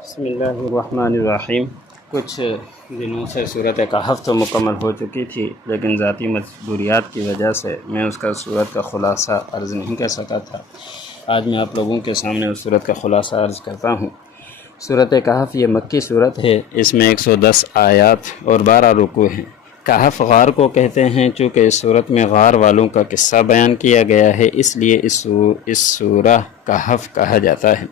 بسم اللہ الرحمن الرحیم۔ کچھ دنوں سے صورت کہف تو مکمل ہو چکی تھی، لیکن ذاتی مجبوریات کی وجہ سے میں اس کا صورت کا خلاصہ عرض نہیں کر سکا تھا۔ آج میں آپ لوگوں کے سامنے اس صورت کا خلاصہ عرض کرتا ہوں۔ صورت کہف یہ مکی صورت ہے، اس میں 110 آیات اور 12 رکوع ہیں۔ کہف غار کو کہتے ہیں، چونکہ اس صورت میں غار والوں کا قصہ بیان کیا گیا ہے، اس لیے اس سورہ کہف کہا جاتا ہے۔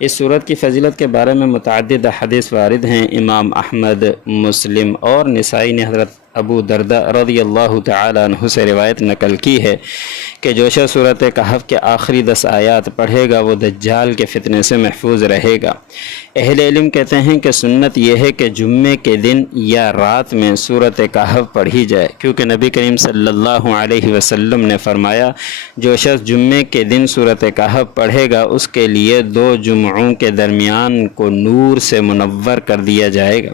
اس صورت کی فضیلت کے بارے میں متعدد حدیث وارد ہیں۔ امام احمد، مسلم اور نسائی نے حضرت ابو درداء رضی اللہ تعالی عنہ سے روایت نقل کی ہے کہ جو شخص صورت کہف کے آخری 10 آیات پڑھے گا وہ دجال کے فتنے سے محفوظ رہے گا۔ اہل علم کہتے ہیں کہ سنت یہ ہے کہ جمعے کے دن یا رات میں صورت کہف پڑھی جائے، کیونکہ نبی کریم صلی اللہ علیہ وسلم نے فرمایا جو شخص جمعے کے دن صورت کہف پڑھے گا اس کے لیے 2 جمعوں کے درمیان کو نور سے منور کر دیا جائے گا۔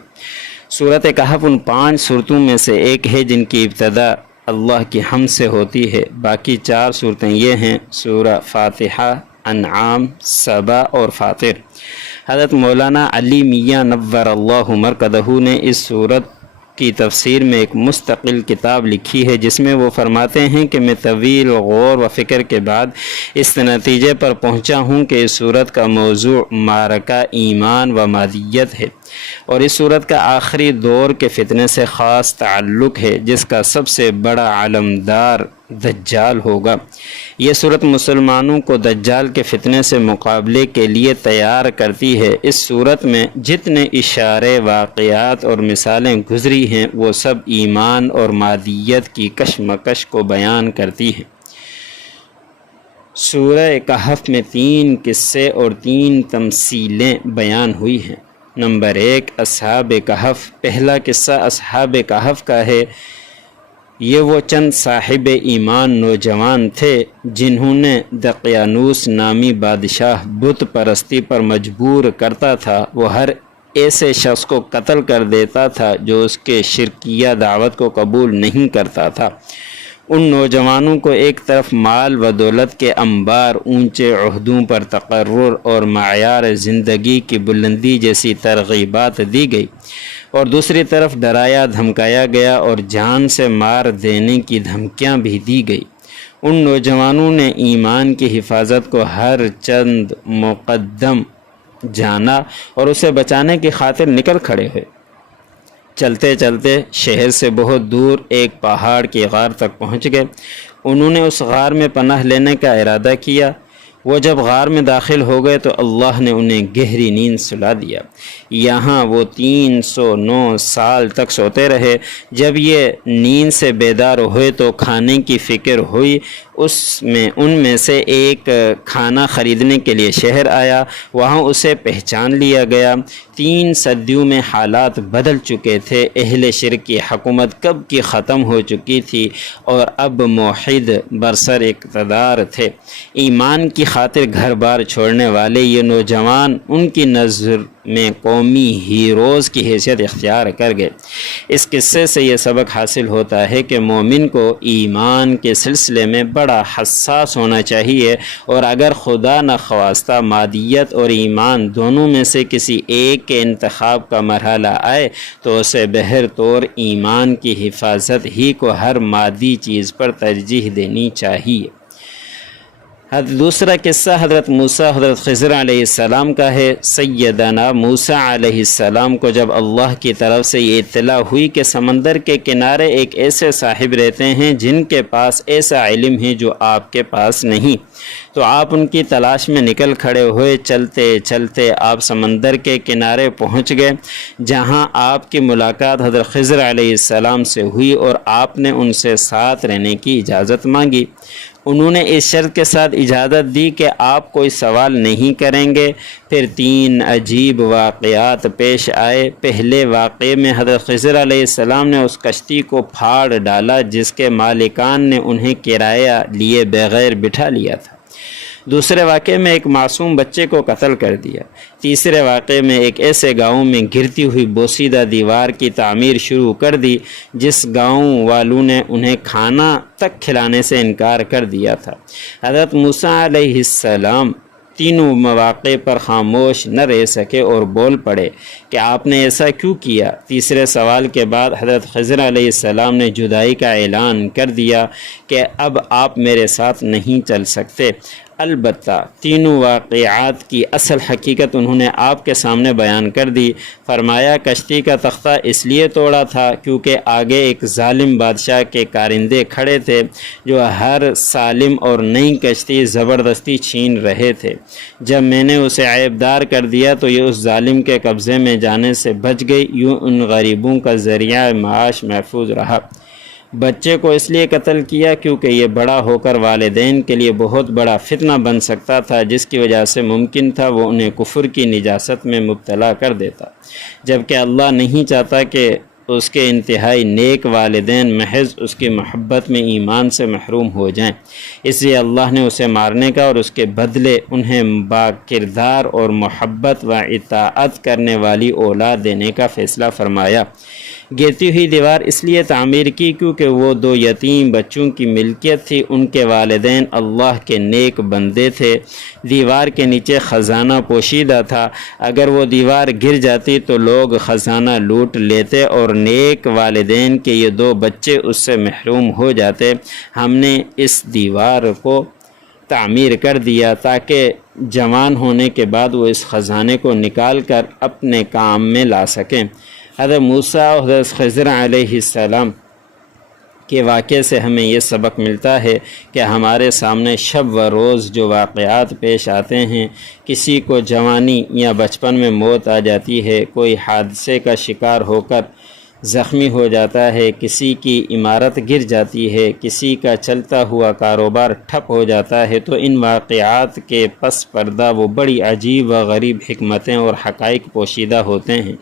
صورت کہف ان 5 صورتوں میں سے ایک ہے جن کی ابتدا اللہ کی حمد سے ہوتی ہے۔ باقی 4 صورتیں یہ ہیں: سورہ فاتحہ، انعام، سبا اور فاطر۔ حضرت مولانا علی میاں نور اللہ مرکزہ نے اس صورت کی تفسیر میں ایک مستقل کتاب لکھی ہے، جس میں وہ فرماتے ہیں کہ میں طویل غور و فکر کے بعد اس نتیجے پر پہنچا ہوں کہ اس صورت کا موضوع معرکہ ایمان و مادیت ہے، اور اس صورت کا آخری دور کے فتنے سے خاص تعلق ہے، جس کا سب سے بڑا علمدار دجال ہوگا۔ یہ صورت مسلمانوں کو دجال کے فتنے سے مقابلے کے لیے تیار کرتی ہے۔ اس صورت میں جتنے اشارے، واقعات اور مثالیں گزری ہیں وہ سب ایمان اور مادیت کی کشمکش کو بیان کرتی ہیں۔ سورہ کہف میں 3 قصے اور 3 تمثیلیں بیان ہوئی ہیں۔ نمبر 1، اصحاب کہف۔ پہلا قصہ اصحاب کہف کا ہے۔ یہ وہ چند صاحب ایمان نوجوان تھے جنہوں نے دقیانوس نامی بادشاہ بت پرستی پر مجبور کرتا تھا۔ وہ ہر ایسے شخص کو قتل کر دیتا تھا جو اس کے شرکیہ دعوت کو قبول نہیں کرتا تھا۔ ان نوجوانوں کو ایک طرف مال و دولت کے انبار، اونچے عہدوں پر تقرر اور معیار زندگی کی بلندی جیسی ترغیبات دی گئی، اور دوسری طرف ڈرایا دھمکایا گیا اور جان سے مار دینے کی دھمکیاں بھی دی گئی۔ ان نوجوانوں نے ایمان کی حفاظت کو ہر چند مقدم جانا اور اسے بچانے کی خاطر نکل کھڑے ہوئے۔ چلتے چلتے شہر سے بہت دور ایک پہاڑ کی غار تک پہنچ گئے۔ انہوں نے اس غار میں پناہ لینے کا ارادہ کیا۔ وہ جب غار میں داخل ہو گئے تو اللہ نے انہیں گہری نیند سلا دیا۔ یہاں وہ 309 سال تک سوتے رہے۔ جب یہ نیند سے بیدار ہوئے تو کھانے کی فکر ہوئی۔ ان میں سے ایک کھانا خریدنے کے لیے شہر آیا، وہاں اسے پہچان لیا گیا۔ 3 صدیوں میں حالات بدل چکے تھے۔ اہل شرک کی حکومت کب کی ختم ہو چکی تھی اور اب موحد برسر اقتدار تھے۔ ایمان کی خاطر گھر بار چھوڑنے والے یہ نوجوان ان کی نظر میں قومی ہیروز کی حیثیت اختیار کر گئے۔ اس قصے سے یہ سبق حاصل ہوتا ہے کہ مومن کو ایمان کے سلسلے میں بڑا حساس ہونا چاہیے، اور اگر خدا نخواستہ مادیت اور ایمان دونوں میں سے کسی ایک کے انتخاب کا مرحلہ آئے تو اسے بہر طور ایمان کی حفاظت ہی کو ہر مادی چیز پر ترجیح دینی چاہیے۔ دوسرا قصہ حضرت موسیٰ حضرت خضر علیہ السلام کا ہے۔ سیدنا موسیٰ علیہ السلام کو جب اللہ کی طرف سے یہ اطلاع ہوئی کہ سمندر کے کنارے ایک ایسے صاحب رہتے ہیں جن کے پاس ایسا علم ہے جو آپ کے پاس نہیں، تو آپ ان کی تلاش میں نکل کھڑے ہوئے۔ چلتے چلتے آپ سمندر کے کنارے پہنچ گئے، جہاں آپ کی ملاقات حضرت خضر علیہ السلام سے ہوئی اور آپ نے ان سے ساتھ رہنے کی اجازت مانگی۔ انہوں نے اس شرط کے ساتھ اجازت دی کہ آپ کوئی سوال نہیں کریں گے۔ پھر 3 عجیب واقعات پیش آئے۔ پہلے واقعے میں حضرت خضر علیہ السلام نے اس کشتی کو پھاڑ ڈالا جس کے مالکان نے انہیں کرایہ لیے بغیر بٹھا لیا تھا۔ دوسرے واقعے میں ایک معصوم بچے کو قتل کر دیا۔ تیسرے واقعے میں ایک ایسے گاؤں میں گرتی ہوئی بوسیدہ دیوار کی تعمیر شروع کر دی جس گاؤں والوں نے انہیں کھانا تک کھلانے سے انکار کر دیا تھا۔ حضرت موسیٰ علیہ السلام تینوں مواقع پر خاموش نہ رہ سکے اور بول پڑے کہ آپ نے ایسا کیوں کیا؟ تیسرے سوال کے بعد حضرت خضر علیہ السلام نے جدائی کا اعلان کر دیا کہ اب آپ میرے ساتھ نہیں چل سکتے۔ البتہ تینوں واقعات کی اصل حقیقت انہوں نے آپ کے سامنے بیان کر دی۔ فرمایا کشتی کا تختہ اس لیے توڑا تھا کیونکہ آگے ایک ظالم بادشاہ کے کارندے کھڑے تھے جو ہر سالم اور نئی کشتی زبردستی چھین رہے تھے۔ جب میں نے اسے عیبدار کر دیا تو یہ اس ظالم کے قبضے میں جانے سے بچ گئی، یوں ان غریبوں کا ذریعہ معاش محفوظ رہا۔ بچے کو اس لیے قتل کیا کیونکہ یہ بڑا ہو کر والدین کے لیے بہت بڑا فتنہ بن سکتا تھا، جس کی وجہ سے ممکن تھا وہ انہیں کفر کی نجاست میں مبتلا کر دیتا، جبکہ اللہ نہیں چاہتا کہ اس کے انتہائی نیک والدین محض اس کی محبت میں ایمان سے محروم ہو جائیں۔ اس لیے اللہ نے اسے مارنے کا اور اس کے بدلے انہیں با کردار اور محبت و اطاعت کرنے والی اولاد دینے کا فیصلہ فرمایا۔ گرتی ہوئی دیوار اس لیے تعمیر کی کیونکہ وہ دو یتیم بچوں کی ملکیت تھی، ان کے والدین اللہ کے نیک بندے تھے۔ دیوار کے نیچے خزانہ پوشیدہ تھا، اگر وہ دیوار گر جاتی تو لوگ خزانہ لوٹ لیتے اور نیک والدین کے یہ دو بچے اس سے محروم ہو جاتے۔ ہم نے اس دیوار کو تعمیر کر دیا تاکہ جوان ہونے کے بعد وہ اس خزانے کو نکال کر اپنے کام میں لا سکیں۔ حضرت موسیٰ اور حضرت خضر علیہ السلام کے واقعے سے ہمیں یہ سبق ملتا ہے کہ ہمارے سامنے شب و روز جو واقعات پیش آتے ہیں، کسی کو جوانی یا بچپن میں موت آ جاتی ہے، کوئی حادثے کا شکار ہو کر زخمی ہو جاتا ہے، کسی کی عمارت گر جاتی ہے، کسی کا چلتا ہوا کاروبار ٹھپ ہو جاتا ہے، تو ان واقعات کے پس پردہ وہ بڑی عجیب و غریب حکمتیں اور حقائق پوشیدہ ہوتے ہیں۔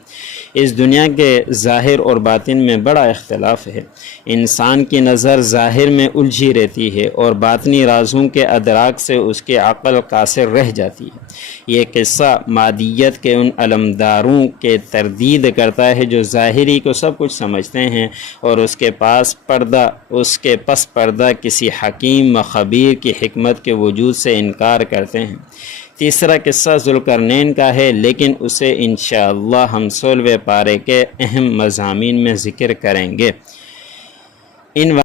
اس دنیا کے ظاہر اور باطن میں بڑا اختلاف ہے۔ انسان کی نظر ظاہر میں الجھی رہتی ہے اور باطنی رازوں کے ادراک سے اس کی عقل قاصر رہ جاتی ہے۔ یہ قصہ مادیت کے ان علمداروں کے تردید کرتا ہے جو ظاہری کو سب کچھ سمجھتے ہیں اور اس کے پس پردہ کسی حکیم و خبیر کی حکمت کے وجود سے انکار کرتے ہیں۔ تیسرا قصہ ذوالقرنین کا ہے، لیکن اسے انشاءاللہ ہم 16ویں پارے کے اہم مضامین میں ذکر کریں گے۔ ان